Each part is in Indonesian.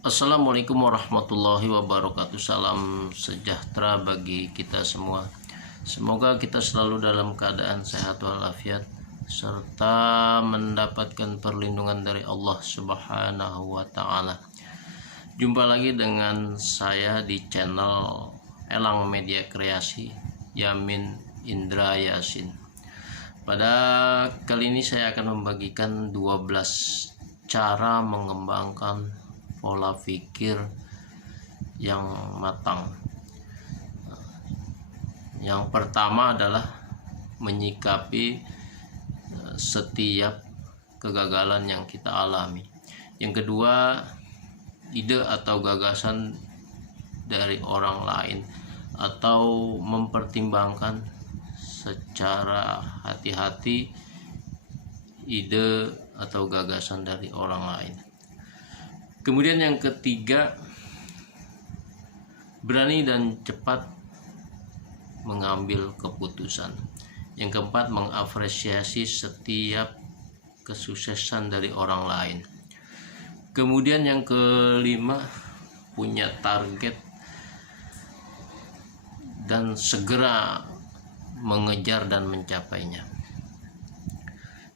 Assalamualaikum warahmatullahi wabarakatuh. Salam sejahtera bagi kita semua. Semoga kita selalu dalam keadaan sehat walafiat serta mendapatkan perlindungan dari Allah Subhanahu wa taala. Jumpa lagi dengan saya di channel Elang Media Kreasi, Yamin Indra Yasin. Pada kali ini saya akan membagikan 12 cara mengembangkan pola pikir yang matang. Yang pertama adalah menyikapi setiap kegagalan yang kita alami. Yang kedua, ide atau gagasan dari orang lain atau mempertimbangkan secara hati-hati ide atau gagasan dari orang lain. Kemudian yang ketiga, berani dan cepat mengambil keputusan. Yang keempat, mengapresiasi setiap kesuksesan dari orang lain. Kemudian yang kelima, punya target dan segera mengejar dan mencapainya.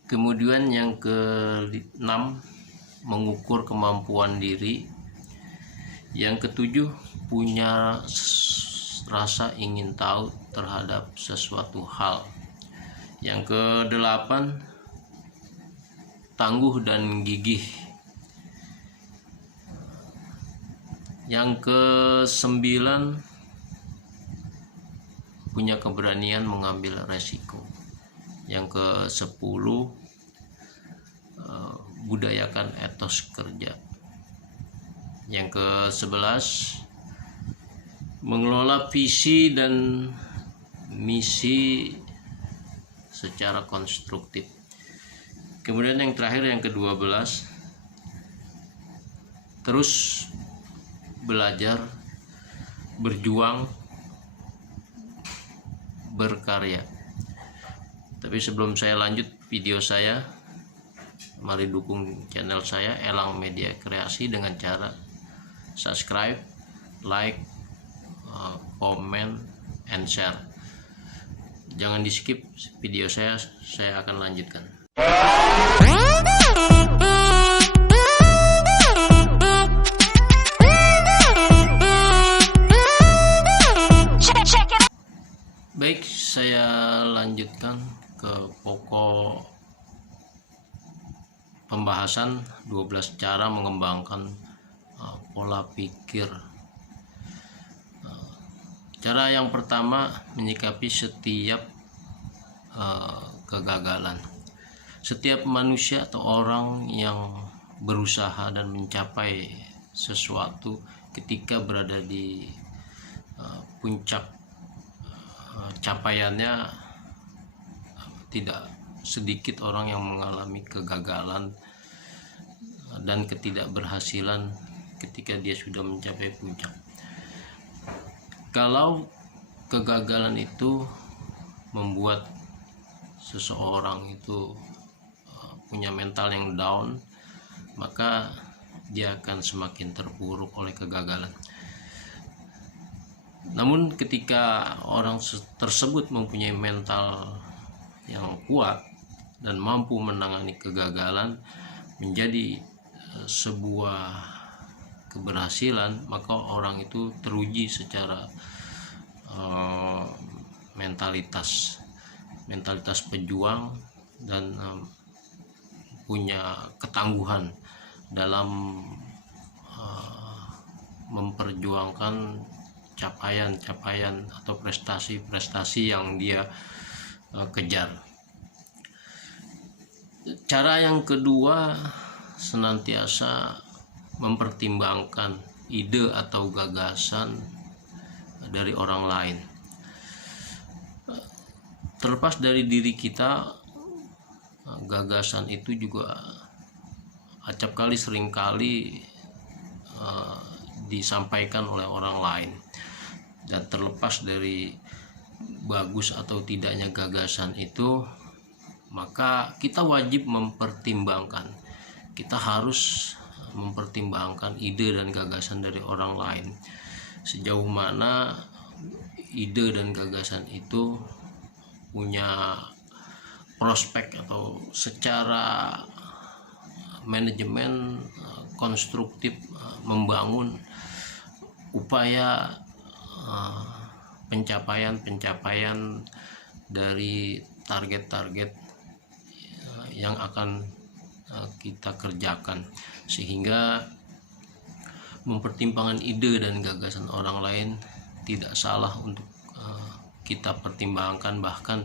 Kemudian yang keenam, mengukur kemampuan diri. Yang ketujuh, punya rasa ingin tahu terhadap sesuatu hal. Yang kedelapan, tangguh dan gigih. Yang kesembilan, punya keberanian mengambil resiko. Yang kesepuluh, budayakan etos kerja. Yang ke-11, mengelola visi dan misi secara konstruktif. Kemudian yang terakhir, yang ke-12, terus belajar, berjuang, berkarya. Tapi sebelum saya lanjut video saya, mari dukung channel saya Elang Media Kreasi dengan cara subscribe, like, comment, and share. Jangan di skip video saya akan lanjutkan. Baik, saya lanjutkan ke pokok pembahasan 12 cara mengembangkan pola pikir. Cara yang pertama, menyikapi setiap kegagalan. Setiap manusia atau orang yang berusaha dan mencapai sesuatu, ketika berada di puncak capaiannya, tidak sedikit orang yang mengalami kegagalan dan ketidakberhasilan ketika dia sudah mencapai puncak. Kalau kegagalan itu membuat seseorang itu punya mental yang down, maka dia akan semakin terpuruk oleh kegagalan. Namun ketika orang tersebut mempunyai mental yang kuat dan mampu menangani kegagalan menjadi sebuah keberhasilan, maka orang itu teruji secara mentalitas pejuang dan punya ketangguhan dalam memperjuangkan capaian atau prestasi yang dia kejar. Cara yang kedua, senantiasa mempertimbangkan ide atau gagasan dari orang lain. Terlepas dari diri kita, gagasan itu juga acapkali seringkali disampaikan oleh orang lain. Dan terlepas dari bagus atau tidaknya gagasan itu, maka kita wajib mempertimbangkan. Kita harus mempertimbangkan ide dan gagasan dari orang lain. Sejauh mana ide dan gagasan itu punya prospek atau secara manajemen konstruktif membangun upaya pencapaian dari target-target yang akan kita kerjakan, sehingga mempertimbangkan ide dan gagasan orang lain tidak salah untuk kita pertimbangkan, bahkan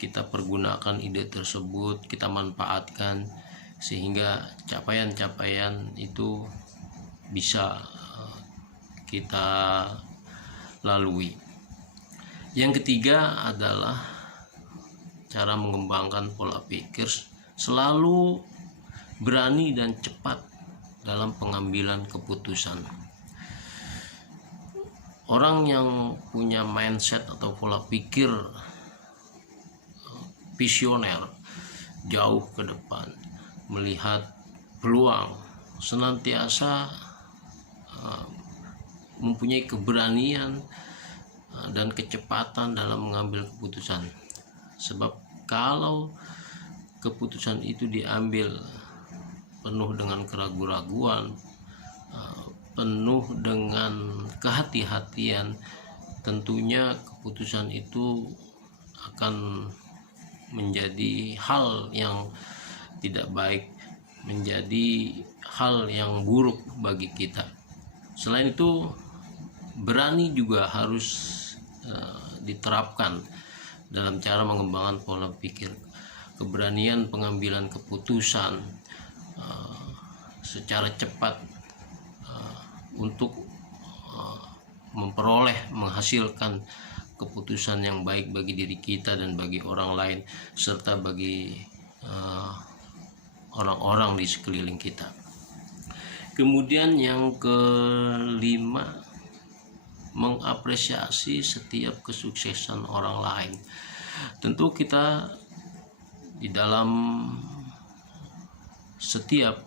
kita pergunakan ide tersebut, kita manfaatkan sehingga capaian-capaian itu bisa kita lalui. Yang ketiga adalah cara mengembangkan pola pikir selalu berani dan cepat dalam pengambilan keputusan. Orang yang punya mindset atau pola pikir visioner, jauh ke depan, melihat peluang, senantiasa mempunyai keberanian dan kecepatan dalam mengambil keputusan. Sebab kalau keputusan itu diambil penuh dengan keraguan-raguan, penuh dengan kehati-hatian, tentunya keputusan itu akan menjadi hal yang tidak baik, menjadi hal yang buruk bagi kita. Selain itu, berani juga harus diterapkan dalam cara mengembangkan pola pikir. Keberanian pengambilan keputusan secara cepat untuk menghasilkan keputusan yang baik bagi diri kita dan bagi orang lain, serta bagi orang-orang di sekeliling kita. Kemudian yang kelima, mengapresiasi setiap kesuksesan orang lain. Tentu kita di dalam setiap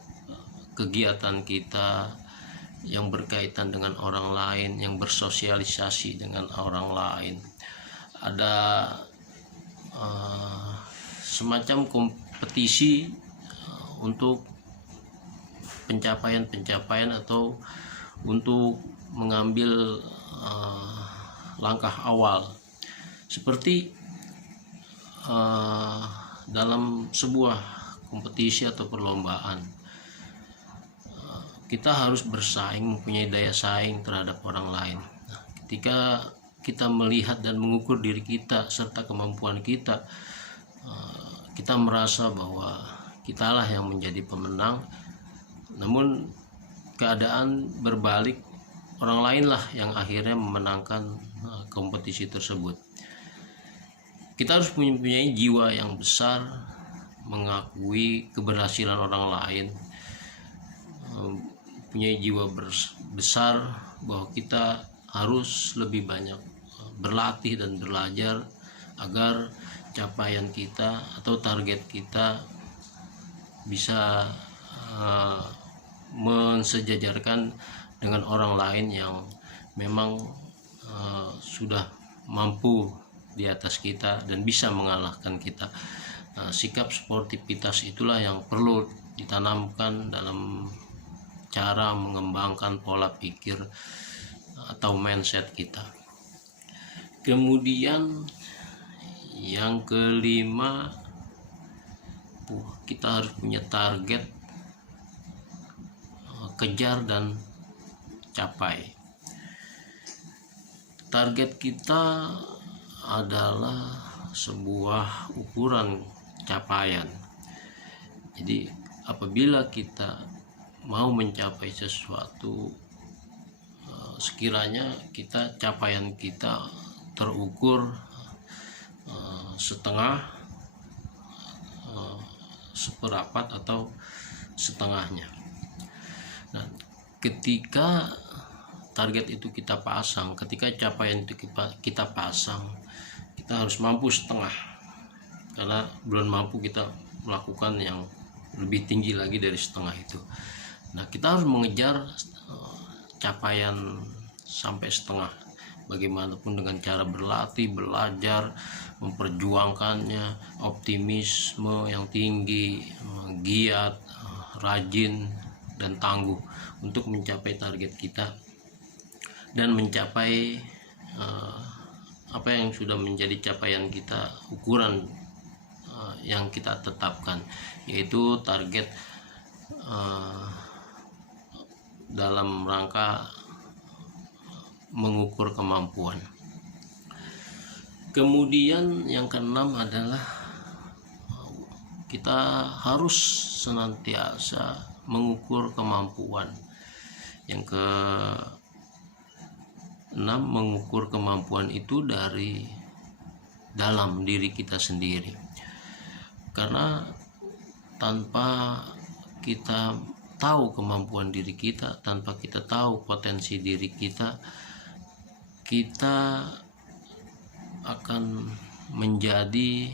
kegiatan kita yang berkaitan dengan orang lain, yang bersosialisasi dengan orang lain, ada semacam kompetisi untuk pencapaian atau untuk mengambil langkah awal, seperti dalam sebuah kompetisi atau perlombaan. Kita harus bersaing, mempunyai daya saing terhadap orang lain. Ketika kita melihat dan mengukur diri kita serta kemampuan kita, kita merasa bahwa kitalah yang menjadi pemenang. Namun keadaan berbalik, orang lainlah yang akhirnya memenangkan kompetisi tersebut. Kita harus mempunyai jiwa yang besar, mengakui keberhasilan orang lain, punya jiwa besar bahwa kita harus lebih banyak berlatih dan belajar agar capaian kita atau target kita bisa mensejajarkan dengan orang lain yang memang sudah mampu di atas kita dan bisa mengalahkan kita. Sikap sportivitas itulah yang perlu ditanamkan dalam cara mengembangkan pola pikir atau mindset kita. Kemudian yang kelima, kita harus punya target, kejar dan capai. Target kita adalah sebuah ukuran capaian. Jadi apabila kita mau mencapai sesuatu, sekiranya capaian kita terukur setengah, seperapat atau setengahnya. Nah, ketika target itu kita pasang, ketika capaian itu kita pasang, kita harus mampu setengah, karena belum mampu kita melakukan yang lebih tinggi lagi dari setengah itu. Nah, kita harus mengejar capaian sampai setengah, bagaimanapun dengan cara berlatih, belajar, memperjuangkannya, optimisme yang tinggi, giat, rajin, dan tangguh untuk mencapai target kita dan mencapai apa yang sudah menjadi capaian kita, ukuran yang kita tetapkan, yaitu target dalam rangka mengukur kemampuan. Kemudian yang keenam adalah kita harus senantiasa mengukur kemampuan. Yang keenam, mengukur kemampuan itu dari dalam diri kita sendiri, karena tanpa kita tahu kemampuan diri kita, tanpa kita tahu potensi diri kita, kita akan menjadi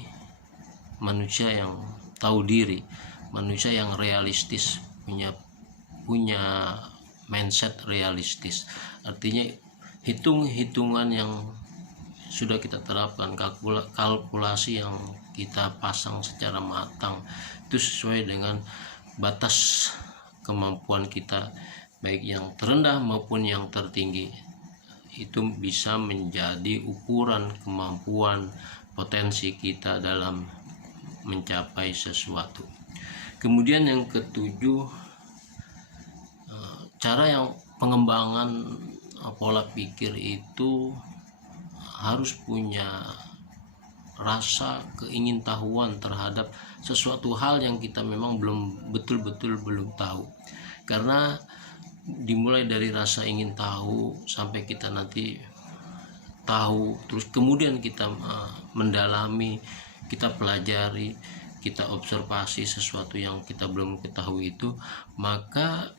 manusia yang tahu diri, manusia yang realistis, punya mindset realistis. Artinya hitung-hitungan yang sudah kita terapkan, kalkulasi yang kita pasang secara matang itu sesuai dengan batas kemampuan kita, baik yang terendah maupun yang tertinggi. Itu bisa menjadi ukuran kemampuan potensi kita dalam mencapai sesuatu. Kemudian yang ketujuh, cara yang pengembangan pola pikir itu harus punya rasa keingintahuan terhadap sesuatu hal yang kita memang betul-betul belum tahu. Karena dimulai dari rasa ingin tahu sampai kita nanti tahu, terus kemudian kita mendalami, kita pelajari, kita observasi sesuatu yang kita belum ketahui itu, maka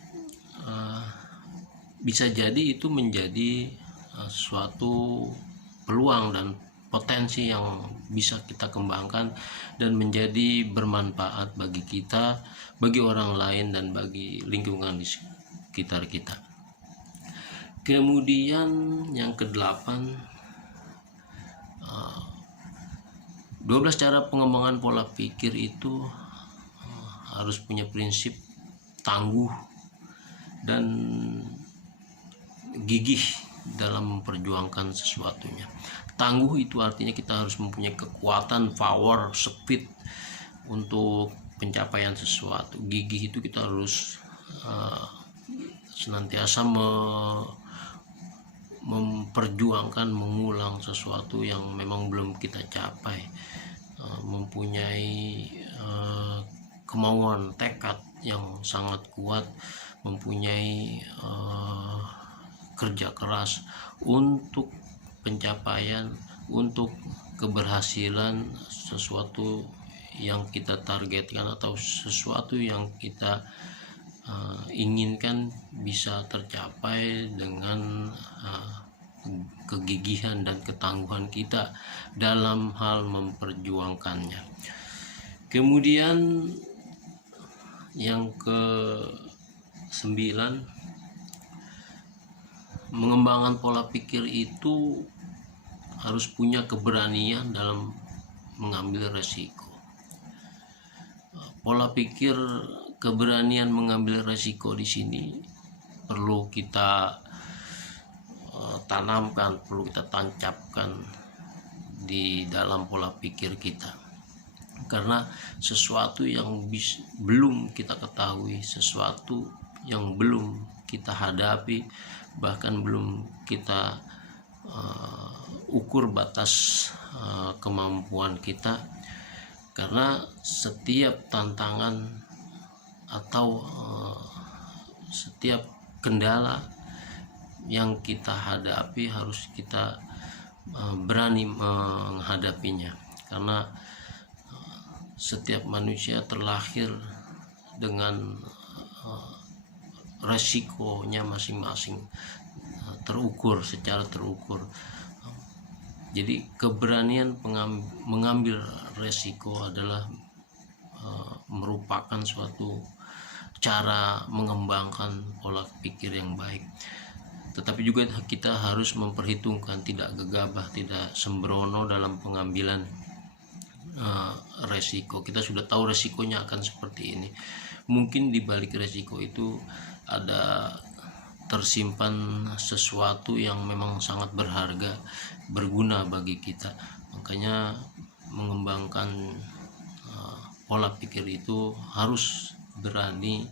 bisa jadi itu menjadi suatu peluang dan potensi yang bisa kita kembangkan dan menjadi bermanfaat bagi kita, bagi orang lain, dan bagi lingkungan di sekitar kita. Kemudian yang kedelapan, 12 cara pengembangan pola pikir itu harus punya prinsip tangguh dan gigih dalam memperjuangkan sesuatunya. Tangguh itu artinya kita harus mempunyai kekuatan, power, speed untuk pencapaian sesuatu. Gigih itu kita harus senantiasa memperjuangkan, mengulang sesuatu yang memang belum kita capai, mempunyai kemauan, tekad yang sangat kuat, mempunyai kerja keras untuk pencapaian, untuk keberhasilan sesuatu yang kita targetkan atau sesuatu yang kita inginkan bisa tercapai dengan kegigihan dan ketangguhan kita dalam hal memperjuangkannya. Kemudian yang ke-9, mengembangkan pola pikir itu harus punya keberanian dalam mengambil resiko. Pola pikir keberanian mengambil resiko di sini perlu kita tanamkan, perlu kita tancapkan di dalam pola pikir kita. Karena sesuatu yang belum kita ketahui, sesuatu yang belum kita hadapi, bahkan belum kita ukur batas kemampuan kita, karena setiap tantangan atau setiap kendala yang kita hadapi harus kita berani menghadapinya, karena setiap manusia terlahir dengan resikonya masing-masing, terukur, secara terukur. Jadi keberanian mengambil resiko adalah merupakan suatu cara mengembangkan pola pikir yang baik. Tetapi juga kita harus memperhitungkan, tidak gegabah, tidak sembrono dalam pengambilan resiko. Kita sudah tahu resikonya akan seperti ini. Mungkin di balik resiko itu ada tersimpan sesuatu yang memang sangat berharga, berguna bagi kita. Makanya mengembangkan pola pikir itu harus berani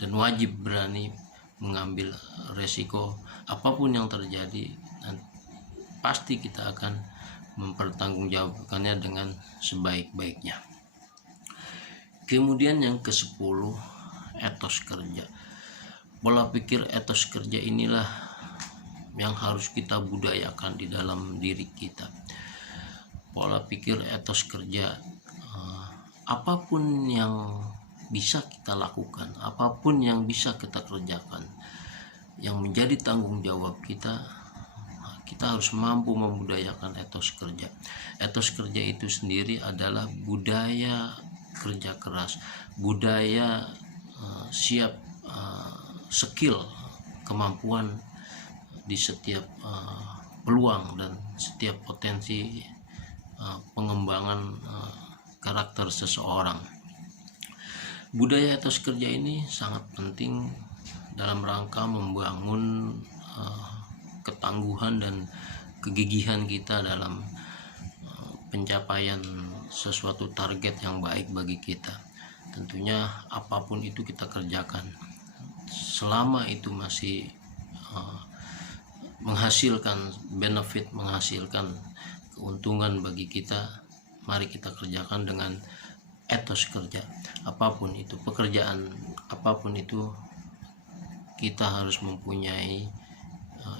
dan wajib berani mengambil resiko. Apapun yang terjadi, dan pasti kita akan mempertanggungjawabkannya dengan sebaik-baiknya. Kemudian yang ke-10, etos kerja. Pola pikir etos kerja inilah yang harus kita budayakan di dalam diri kita. Pola pikir etos kerja, apapun yang bisa kita lakukan, apapun yang bisa kita kerjakan, yang menjadi tanggung jawab kita harus mampu membudayakan etos kerja. Etos kerja itu sendiri adalah budaya kerja keras, budaya siap skill, kemampuan di setiap peluang dan setiap potensi pengembangan karakter seseorang. Budaya etos kerja ini sangat penting dalam rangka membangun ketangguhan dan kegigihan kita dalam pencapaian sesuatu target yang baik bagi kita. Tentunya apapun itu kita kerjakan, selama itu masih menghasilkan benefit, menghasilkan keuntungan bagi kita, mari kita kerjakan dengan etos kerja. Apapun itu pekerjaan, apapun itu, kita harus mempunyai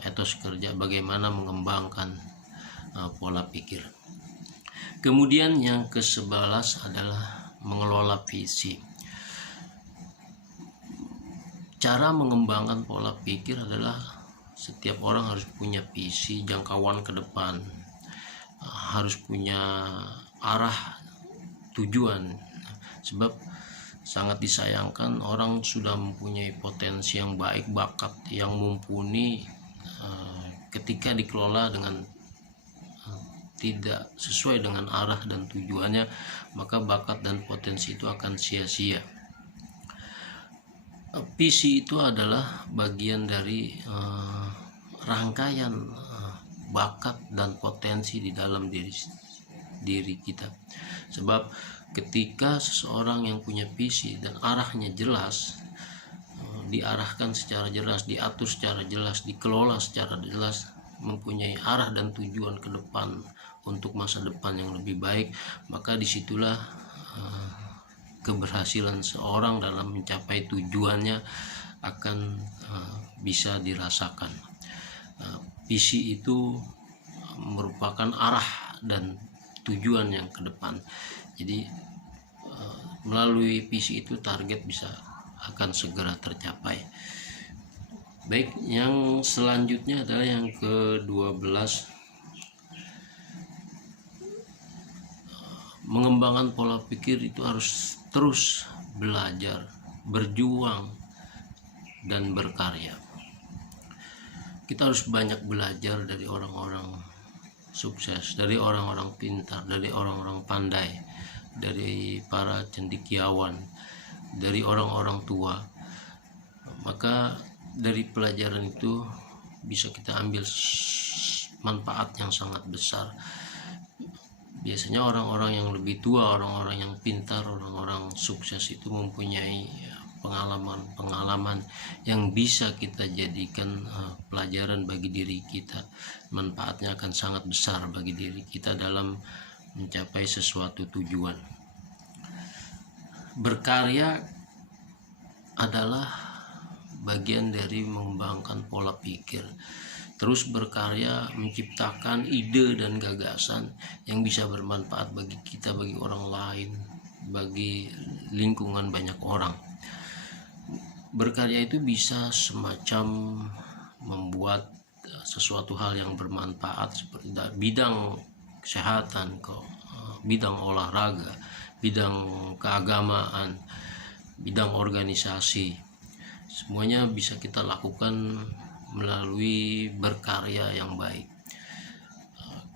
etos kerja, bagaimana mengembangkan pola pikir. Kemudian yang ke-11 adalah mengelola visi. Cara mengembangkan pola pikir adalah setiap orang harus punya visi, jangkauan ke depan, harus punya arah, tujuan. Sebab sangat disayangkan orang sudah mempunyai potensi yang baik, bakat yang mumpuni, ketika dikelola dengan tidak sesuai dengan arah dan tujuannya, maka bakat dan potensi itu akan sia-sia. Visi itu adalah bagian dari rangkaian bakat dan potensi di dalam diri kita. Sebab ketika seseorang yang punya visi dan arahnya jelas, diarahkan secara jelas, diatur secara jelas, dikelola secara jelas, mempunyai arah dan tujuan ke depan untuk masa depan yang lebih baik, maka disitulah keberhasilan seorang dalam mencapai tujuannya akan bisa dirasakan. Visi itu merupakan arah dan tujuan yang ke depan. Jadi melalui visi itu target bisa akan segera tercapai. Baik, yang selanjutnya adalah yang ke-12, mengembangkan pola pikir itu harus terus belajar, berjuang, dan berkarya. Kita harus banyak belajar dari orang-orang sukses, dari orang-orang pintar, dari orang-orang pandai, dari para cendekiawan, dari orang-orang tua. Maka dari pelajaran itu bisa kita ambil manfaat yang sangat besar. Biasanya orang-orang yang lebih tua, orang-orang yang pintar, orang-orang sukses itu mempunyai pengalaman yang bisa kita jadikan pelajaran bagi diri kita. Manfaatnya akan sangat besar bagi diri kita dalam mencapai sesuatu tujuan. Berkarya adalah bagian dari mengembangkan pola pikir. Terus berkarya, menciptakan ide dan gagasan yang bisa bermanfaat bagi kita, bagi orang lain, bagi lingkungan banyak orang. Berkarya itu bisa semacam membuat sesuatu hal yang bermanfaat seperti bidang kesehatan, bidang olahraga, bidang keagamaan, bidang organisasi. Semuanya bisa kita lakukan melalui berkarya yang baik.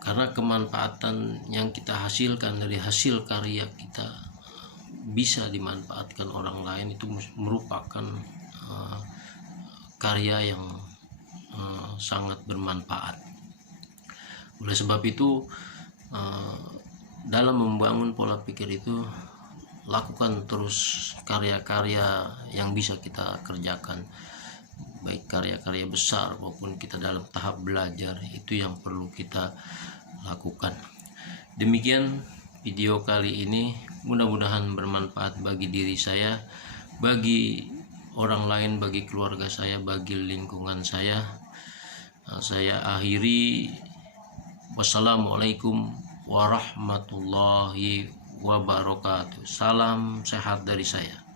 Karena kemanfaatan yang kita hasilkan dari hasil karya kita bisa dimanfaatkan orang lain, itu merupakan karya yang sangat bermanfaat. Oleh sebab itu, dalam membangun pola pikir itu, lakukan terus karya-karya yang bisa kita kerjakan, baik karya-karya besar maupun kita dalam tahap belajar, itu yang perlu kita lakukan. Demikian video kali ini, mudah-mudahan bermanfaat bagi diri saya, bagi orang lain, bagi keluarga saya, bagi lingkungan saya. Saya akhiri, wassalamualaikum warahmatullahi wabarakatuh. Salam sehat dari saya.